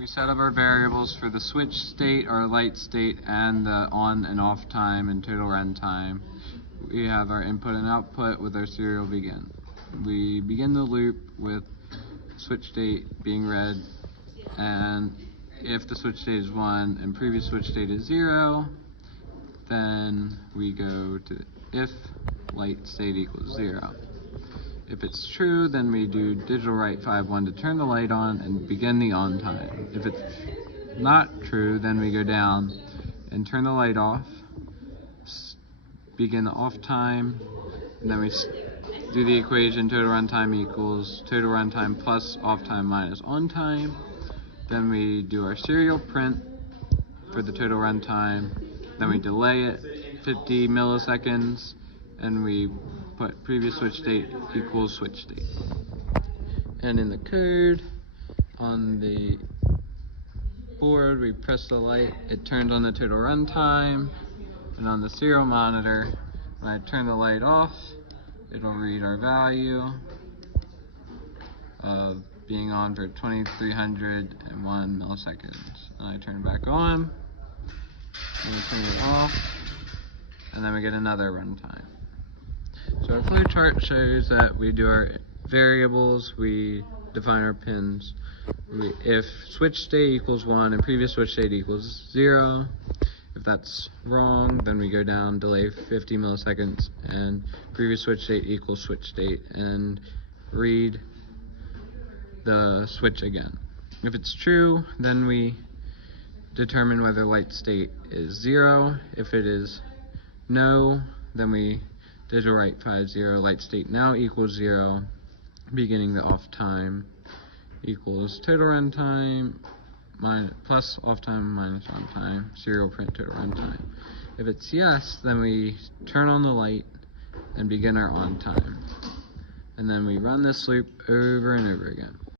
We set up our variables for the switch state, our light state, and the on and off time and total run time. We have our input and output with our serial begin. We begin the loop with switch state being red, and if the switch state is 1 and previous switch state is 0, then we go to if light state equals 0. If it's true, then we do digital write 5-1 to turn the light on and begin the on time. If it's not true, then we go down and turn the light off, begin the off time, and then we do the equation total runtime equals total runtime plus off time minus on time. Then we do our serial print for the total runtime. Then we delay it 50 milliseconds, and we put previous switch state equals switch state. And in the code on the board, we press the light, it turns on the total runtime, and on the serial monitor, when I turn the light off, it'll read our value of being on for 2301 milliseconds. And I turn it back on, and we turn it off, and then we get another runtime. So our flow chart shows that we do our variables, we define our pins. If switch state equals 1 and previous switch state equals 0, if that's wrong, then we go down, delay 50 milliseconds, and previous switch state equals switch state, and read the switch again. If it's true, then we determine whether light state is 0. If it is no, then we digital write 5-0, light state now equals 0, beginning the off time equals total runtime plus off time minus on time, serial print total runtime. If it's yes, then we turn on the light and begin our on time. And then we run this loop over and over again.